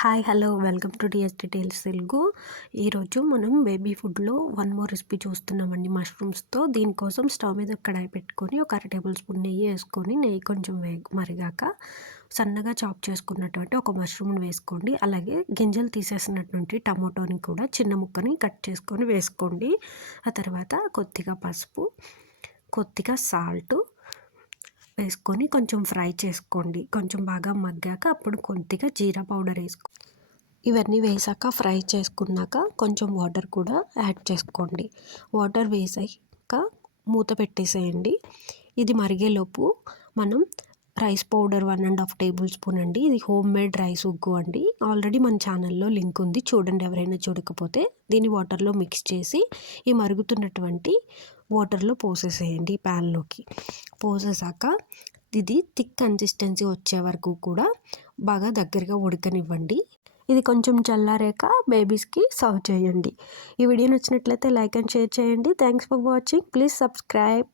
Hi hello welcome to DS details Telugu. ఈరోజు మనం baby ఫుడ్లో వన్ మోర్ రెసిపీ చూస్తున్నామండి మష్రూమ్స్తో. దీనికోసం స్టవ్ మీద కడాయి పెట్టుకొని ఒక అర టేబుల్ స్పూన్ నెయ్యి వేసుకొని నెయ్యి కొంచెం మరిగాక సన్నగా చాప్ చేసుకున్నటువంటి ఒక మష్రూమ్ని వేసుకోండి. అలాగే గింజలు తీసేసినటువంటి టమాటోని కూడా చిన్న ముక్కని కట్ చేసుకొని వేసుకోండి. ఆ తర్వాత కొద్దిగా పసుపు, కొద్దిగా సాల్ట్ వేసుకొని కొంచెం ఫ్రై చేసుకోండి. కొంచెం బాగా మగ్గాక అప్పుడు కొద్దిగా జీరా పౌడర్ ఇవన్నీ వేసాక ఫ్రై చేసుకున్నాక కొంచెం వాటర్ కూడా యాడ్ చేసుకోండి. వాటర్ వేసాక మూత పెట్టేసేయండి. ఇది మరిగేలోపు మనం రైస్ పౌడర్ 1.5 టేబుల్ స్పూన్ అండి. ఇది హోమ్ మేడ్ రైస్ ఉగ్గు అండి. ఆల్రెడీ మన ఛానల్లో లింక్ ఉంది, చూడండి ఎవరైనా చూడకపోతే. దీన్ని వాటర్లో మిక్స్ చేసి ఈ మరుగుతున్నటువంటి వాటర్లో పోసేసేయండి. ప్యాన్లోకి పోసేసాక ఇది థిక్ కన్సిస్టెన్సీ వచ్చే వరకు కూడా బాగా దగ్గరగా ఉడకనివ్వండి. ఇది కొంచెం చల్లారాక బేబీస్కి సర్వ్ చేయండి. ఈ వీడియో నచ్చినట్లయితే లైక్ అండ్ షేర్ చేయండి. Thanks for watching. Please subscribe.